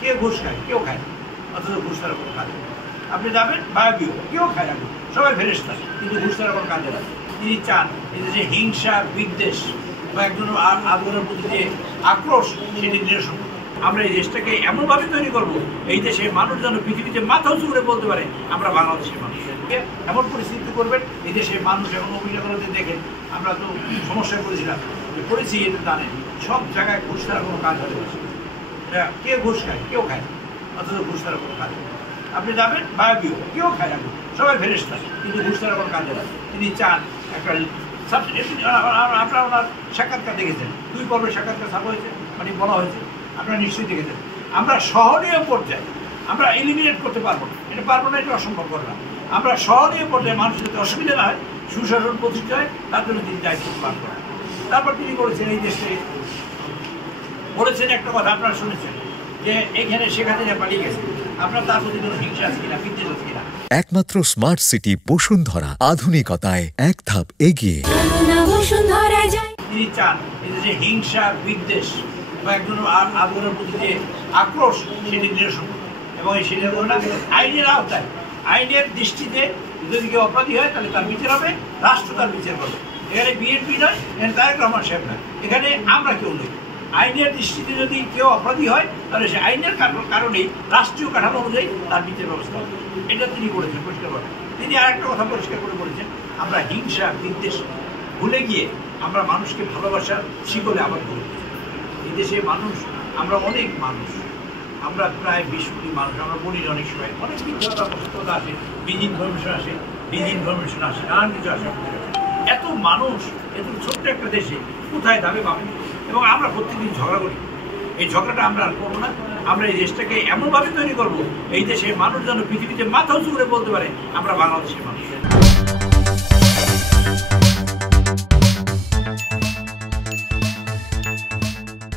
কে ঘুষ খায়? কেউ খায় না, অথচ ঘুষ ছাড়া কোনো কাজে না। আপনি যাবেন বায়বীয়, কেউ খায় না, সবাই ফেরেশতা, কিন্তু ঘুষ ছাড়া কোনো কাজে না। তিনি চান এই যে হিংসা, বিদ্বেষ বা একজন আন্দোলনের প্রতি যে আক্রোশ, সেটি নিরসন। আমরা এই দেশটাকে এমনভাবে তৈরি করবো, এই দেশে মানুষ যেন পৃথিবীতে মাথা উঁচু করে বলতে পারে আমরা বাংলাদেশের মানুষ। এমন পরিস্থিতি করবেন এই দেশের মানুষ এখন অভিযোগগুলোতে দেখেন, আমরা তো সমস্যায় পড়েছিলাম, পড়েছি এটা জানেন, সব জায়গায় ঘুষ ছাড়া কোনো কাজ হতে পারছে। কে ঘুষ খায়? কেউ খায় না, অথচ ঘুষ ছাড়া কোনো কাজ না। আপনি যাবেন বায়বীয়, কেউ খায় না, সবাই ফেরেশতা, কিন্তু ঘুষ ছাড়া কোনো কাজে না। তিনি চান একটা আপনারা ওনার সাক্ষাৎকার দেখেছেন, 2 পর্বের সাক্ষাৎকার ছাপা হয়েছে, মানে বলা হয়েছে, আপনারা নিশ্চয়ই দেখেছেন। আমরা সহনীয় পর্যায়ে আমরা এলিমিনেট করতে পারবো না, এটা পারবো না, এটা অসম্ভব করলাম। আমরা সহনীয় পর্যায়ে মানুষের যাতে অসুবিধা না হয়, সুশাসন প্রতিষ্ঠা হয়, তার জন্য তিনি দায়িত্ব পালন করেন। তারপর তিনি বলেছেন, এই দেশে বলেছেন একটা কথা আপনারা শুনেছেন, যে এখানে শেখ হাসিনা পালিয়ে গেছে, আপনার তার প্রতি কোনো হিংসা আছে কিনা, বিদ্বেষ আছে কিনা। একমাত্র স্মার্ট সিটি বসুন্ধরা, আধুনিকতায় এক ধাপ এগিয়ে। তিনি চান এই যে হিংসা, বিদ্বেষ বা একজন আন্দোলনের প্রতি যে আক্রোশ, সেটি নিরসন, এবং এই সেটা না আইনের আওতায়, আইনের দৃষ্টিতে যদি কেউ অপরাধী হয় তাহলে তার বিচার হবে, রাষ্ট্র তার বিচার করবে। এখানে বিএনপি নয়, এখানে তারেক রহমান সাহেব নয়, এখানে আমরা কেউ নই। আইনের দৃষ্টিতে যদি কেউ অপরাধী হয় তাহলে সে আইনের কারণেই রাষ্ট্রীয় কাঠামো অনুযায়ী তার বিচার ব্যবস্থা হবে। এটা তিনি বলেছেন পরিষ্কার করে। তিনি আরেকটা কথা পরিষ্কার করে বলেছেন, আমরা হিংসা, বিদ্বেষ ভুলে গিয়ে আমরা মানুষকে ভালোবাসার শিকলে আবার করব। এই দেশে মানুষ, আমরা অনেক মানুষ, আমরা প্রায় 20 কোটি মানুষ, আমরা বলি অনেক সময় অনেক বিখ্যাত আসে, বিজ ইনফরমেশন আসে, নানান কিছু আসে। এত মানুষ, এত ছোট্ট একটা দেশে কোথায় দাবে পাবেন? এবং আমরা প্রত্যেকদিন ঝগড়া করি, এই ঝগড়াটা আমরা আর করবো না। আমরা এই দেশটাকে এমনভাবে তৈরি করবো, এই দেশের মানুষ যেন পৃথিবীতে মাথা উঁচু করে বলতে পারে আমরা বাংলাদেশের মানুষ।